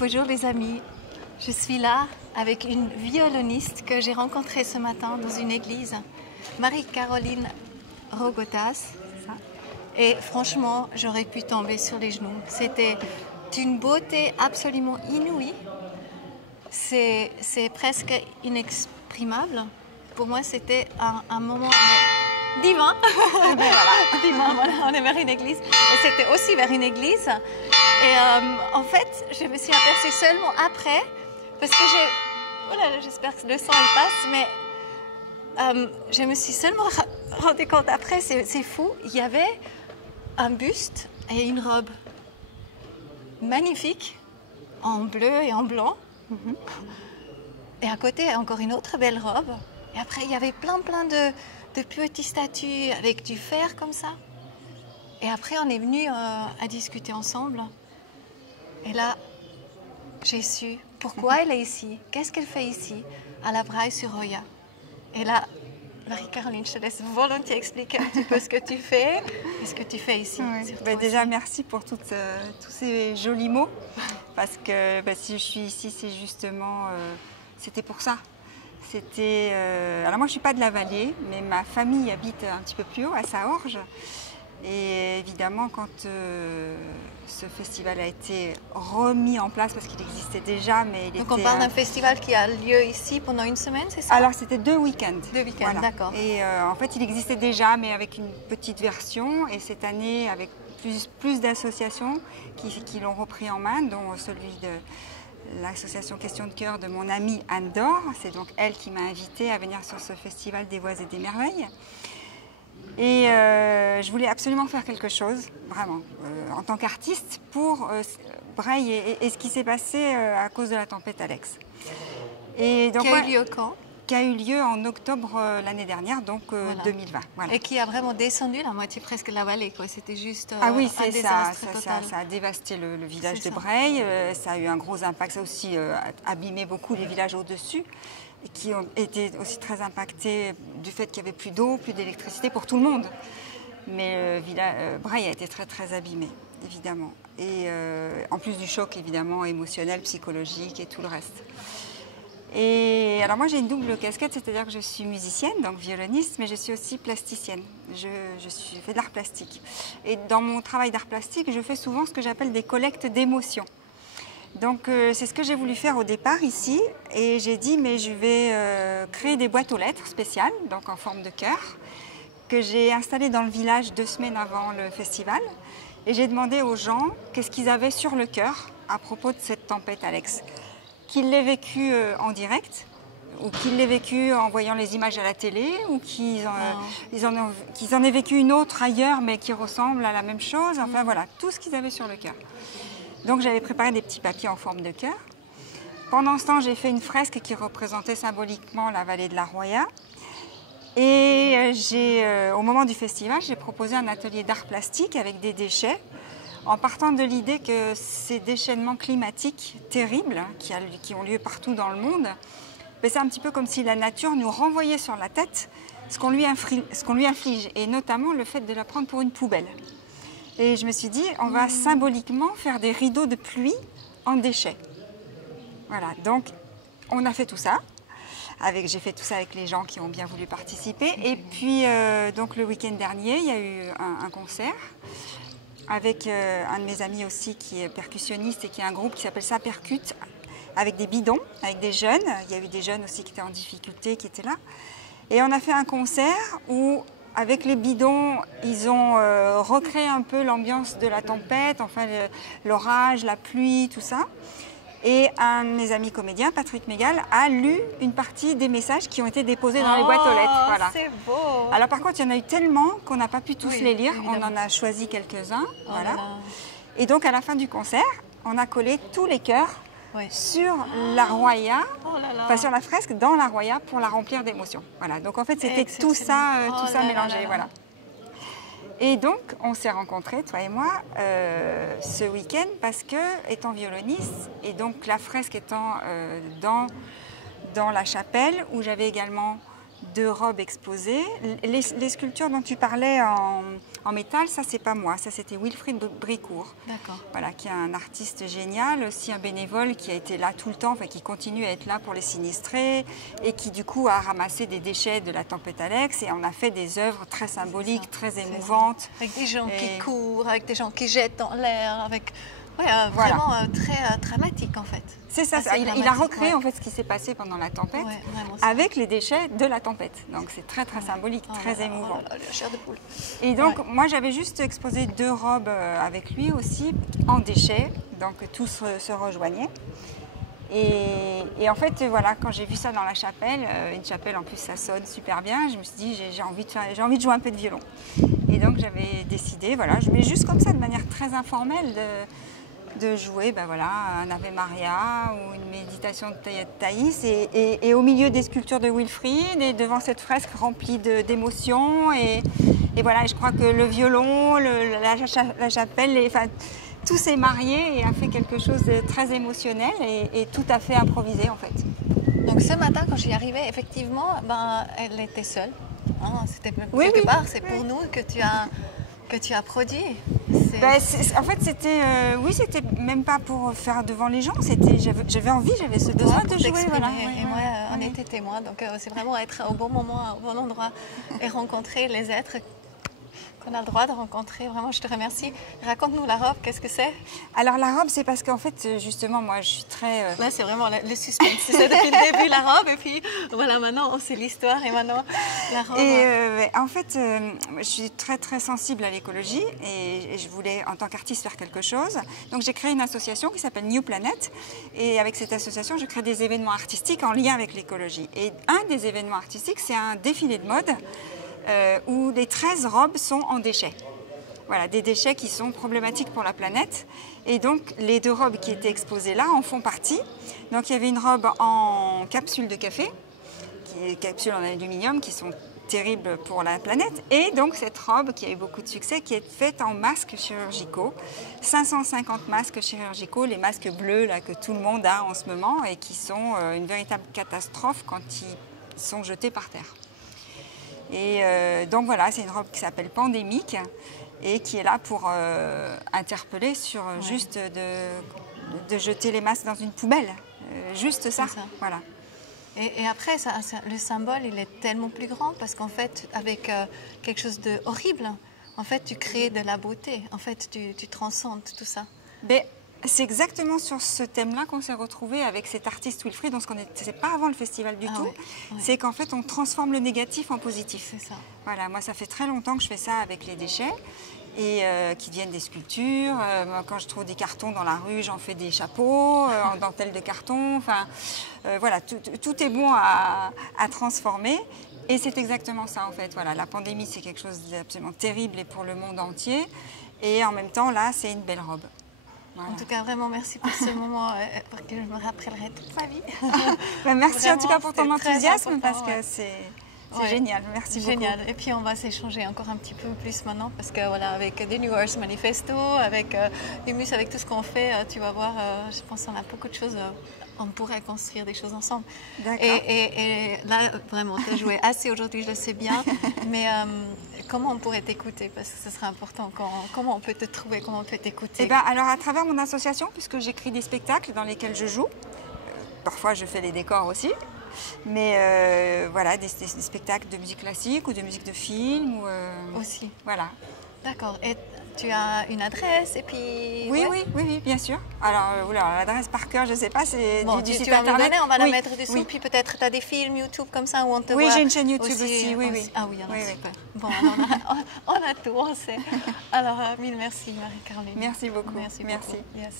Bonjour les amis, je suis là avec une violoniste que j'ai rencontrée ce matin dans une église, Marie-Caroline Rogotas. Et franchement, j'aurais pu tomber sur les genoux. C'était d'une beauté absolument inouïe. C'est presque inexprimable. Pour moi, c'était un moment divin. Divin, voilà, on est vers une église. Et c'était aussi vers une église. Et en fait, je me suis aperçue seulement après, parce que oh là là, j'espère que le son il passe, mais je me suis seulement rendu compte après, c'est fou, il y avait un buste et une robe magnifique, en bleu et en blanc. Et à côté, encore une autre belle robe. Et après, il y avait plein de petites statues avec du fer comme ça. Et après, on est venu à discuter ensemble. Et là, j'ai su pourquoi elle est ici, qu'est-ce qu'elle fait ici, à la Braille-sur-Roya. Et là, Marie-Caroline, je te laisse volontiers expliquer un petit peu ce que tu fais et ce que tu fais ici. Oui. Déjà, merci pour tous ces jolis mots, parce que si je suis ici, c'est justement, c'était pour ça. Alors moi, je ne suis pas de la vallée, mais ma famille habite un petit peu plus haut, à Saorge. Et évidemment, quand ce festival a été remis en place, parce qu'il existait déjà, mais Donc on parle d'un festival qui a lieu ici pendant une semaine, c'est ça? Alors c'était 2 week-ends. 2 week-ends, voilà. D'accord. Et en fait, il existait déjà, mais avec une petite version. Et cette année, avec plus d'associations qui l'ont repris en main, dont celui de l'association Question de Cœur de mon amie Anne Dor. C'est donc elle qui m'a invitée à venir sur ce festival des Voix et des Merveilles. Et je voulais absolument faire quelque chose, vraiment, en tant qu'artiste, pour Braille et ce qui s'est passé à cause de la tempête Alex. Et donc, qui a eu lieu quand? Qui a eu lieu en octobre l'année dernière, donc voilà. 2020. Voilà. Et qui a vraiment descendu la moitié presque de la vallée, quoi. C'était juste ah oui, un désastre total. Ça a dévasté le village de Braille, ça a eu un gros impact, ça a aussi abîmé beaucoup les villages au-dessus, qui ont été aussi très impactés du fait qu'il n'y avait plus d'eau, plus d'électricité pour tout le monde. Mais Braille a été très abîmé, évidemment. Et en plus du choc, évidemment, émotionnel, psychologique et tout le reste. Et alors moi, j'ai une double casquette, c'est-à-dire que je suis musicienne, donc violoniste, mais je suis aussi plasticienne. Je fais de l'art plastique. Et dans mon travail d'art plastique, je fais souvent ce que j'appelle des collectes d'émotions. Donc c'est ce que j'ai voulu faire au départ ici, et j'ai dit mais je vais créer des boîtes aux lettres spéciales, donc en forme de cœur, que j'ai installées dans le village 2 semaines avant le festival, et j'ai demandé aux gens qu'est-ce qu'ils avaient sur le cœur à propos de cette tempête Alex, qu'ils l'aient vécu en direct, ou qu'ils l'aient vécu en voyant les images à la télé, ou qu'ils en aient vécu une autre ailleurs mais qui ressemble à la même chose, enfin voilà, tout ce qu'ils avaient sur le cœur. Donc j'avais préparé des petits papiers en forme de cœur. Pendant ce temps, j'ai fait une fresque qui représentait symboliquement la vallée de la Roya. Et au moment du festival, j'ai proposé un atelier d'art plastique avec des déchets, en partant de l'idée que ces déchaînements climatiques terribles, qui ont lieu partout dans le monde, c'est un petit peu comme si la nature nous renvoyait sur la tête ce qu'on lui inflige, et notamment le fait de la prendre pour une poubelle. Et je me suis dit, on va symboliquement faire des rideaux de pluie en déchets. Voilà, donc on a fait tout ça. J'ai fait tout ça avec les gens qui ont bien voulu participer. Et puis, donc le week-end dernier, il y a eu un concert avec un de mes amis aussi qui est percussionniste et qui a un groupe qui s'appelle Ça Percute, avec des bidons, avec des jeunes. Il y a eu des jeunes aussi qui étaient en difficulté, qui étaient là. Et on a fait un concert où, avec les bidons, ils ont recréé un peu l'ambiance de la tempête, enfin l'orage, la pluie, tout ça. Et un de mes amis comédiens, Patrick Mégal, a lu une partie des messages qui ont été déposés dans les boîtes aux lettres. Voilà. C'est beau. Alors par contre, il y en a eu tellement qu'on n'a pas pu tous les lire. Évidemment. On en a choisi quelques-uns. Oh voilà. là là. Et donc à la fin du concert, on a collé tous les cœurs sur la Roya, enfin sur la fresque dans la Roya pour la remplir d'émotions. Voilà. Donc en fait, c'était tout ça mélangé. Voilà. Et donc, on s'est rencontrés, toi et moi, ce week-end parce que, étant violoniste, et donc la fresque étant dans la chapelle, où j'avais également 2 robes exposées. Les sculptures dont tu parlais en métal, ça c'est pas moi, ça c'était Wilfried Bricourt. D'accord. Voilà, qui est un artiste génial, aussi un bénévole qui a été là tout le temps, enfin qui continue à être là pour les sinistrés et qui du coup a ramassé des déchets de la tempête Alex et on a fait des œuvres très symboliques, très émouvantes. Avec des gens qui courent, avec des gens qui jettent dans l'air, avec vraiment très dramatique en fait. C'est ça, il a recréé en fait ce qui s'est passé pendant la tempête avec les déchets de la tempête. Donc c'est très symbolique, très émouvant. La chair de poule. Et donc moi j'avais juste exposé 2 robes avec lui aussi en déchets, donc tous se rejoignaient. Et en fait voilà, quand j'ai vu ça dans la chapelle, une chapelle en plus ça sonne super bien, je me suis dit j'ai envie de jouer un peu de violon. Et donc j'avais décidé, voilà, je mets juste comme ça de manière très informelle de jouer un Ave Maria ou une méditation de Thaïs et au milieu des sculptures de Wilfried et devant cette fresque remplie d'émotions et voilà, je crois que le violon, la chapelle, tout s'est marié et a fait quelque chose de très émotionnel et tout à fait improvisé en fait. Donc ce matin quand j'y arrivais, effectivement, elle était seule. Hein, c'était quelque part, c'est pour nous que tu as produit. En fait, c'était même pas pour faire devant les gens. J'avais envie, j'avais ce besoin de jouer. Voilà. Et moi, on était témoin. Donc, c'est vraiment être au bon moment, au bon endroit et rencontrer les êtres qu'on a le droit de rencontrer. Vraiment, je te remercie. Raconte-nous la robe, qu'est-ce que c'est? Alors la robe, c'est parce qu'en fait, justement, moi, je suis très... Là, c'est vraiment le suspense. C'est depuis le début, la robe, et puis voilà, maintenant, on sait l'histoire, et maintenant, la robe. Et en fait, je suis très sensible à l'écologie, et je voulais, en tant qu'artiste, faire quelque chose. Donc j'ai créé une association qui s'appelle New Planet, et avec cette association, je crée des événements artistiques en lien avec l'écologie. Et un des événements artistiques, c'est un défilé de mode, où les 13 robes sont en déchets. Voilà, des déchets qui sont problématiques pour la planète. Et donc, les 2 robes qui étaient exposées là en font partie. Donc, il y avait une robe en capsule de café, capsules en aluminium, qui sont terribles pour la planète. Et donc, cette robe qui a eu beaucoup de succès, qui est faite en masques chirurgicaux. 550 masques chirurgicaux, les masques bleus là, que tout le monde a en ce moment et qui sont une véritable catastrophe quand ils sont jetés par terre. Et donc voilà, c'est une robe qui s'appelle Pandémique et qui est là pour interpeller sur juste de jeter les masques dans une poubelle. Juste ça. Voilà. Et après, le symbole, il est tellement plus grand parce qu'en fait, avec quelque chose de horrible, en fait, tu crées de la beauté. En fait, tu transcendes tout ça. C'est exactement sur ce thème-là qu'on s'est retrouvé avec cet artiste Wilfried. Donc, c'est pas avant le festival du tout. C'est qu'en fait, on transforme le négatif en positif. C'est ça. Voilà, moi, ça fait très longtemps que je fais ça avec les déchets et qui deviennent des sculptures. Quand je trouve des cartons dans la rue, j'en fais des chapeaux en dentelle de carton. Enfin, voilà, tout est bon à transformer. Et c'est exactement ça, en fait. Voilà, la pandémie, c'est quelque chose d'absolument terrible et pour le monde entier. Et en même temps, là, c'est une belle robe. Voilà. En tout cas, vraiment, merci pour ce moment que je me rappellerai toute ma vie. Merci vraiment, en tout cas pour ton enthousiasme parce que c'est génial. Merci beaucoup. Génial. Et puis, on va s'échanger encore un petit peu plus maintenant parce que voilà, avec The New Earth Manifesto, avec Humus, avec tout ce qu'on fait, tu vas voir, je pense qu'on a beaucoup de choses. On pourrait construire des choses ensemble. Et là, vraiment, tu as joué assez aujourd'hui, je le sais bien. Mais comment on pourrait t'écouter? Parce que ce serait important. Comment on peut te trouver? Comment on peut t'écouter? Alors, à travers mon association, puisque j'écris des spectacles dans lesquels je joue. Parfois, je fais les décors aussi. Mais voilà, des spectacles de musique classique ou de musique de film. Aussi. Voilà. D'accord. Et tu as une adresse et puis... Oui, bien sûr. Alors, l'adresse par cœur, je ne sais pas, c'est du site tu vas internet. Nous donner, on va la mettre dessous, puis peut-être tu as des films YouTube comme ça où on te voit. Oui, j'ai une chaîne YouTube aussi, oui. Ah oui, alors super. Bon, on a tout, on sait. Alors, mille merci Marie-Caroline. Merci beaucoup. Merci beaucoup. Yes.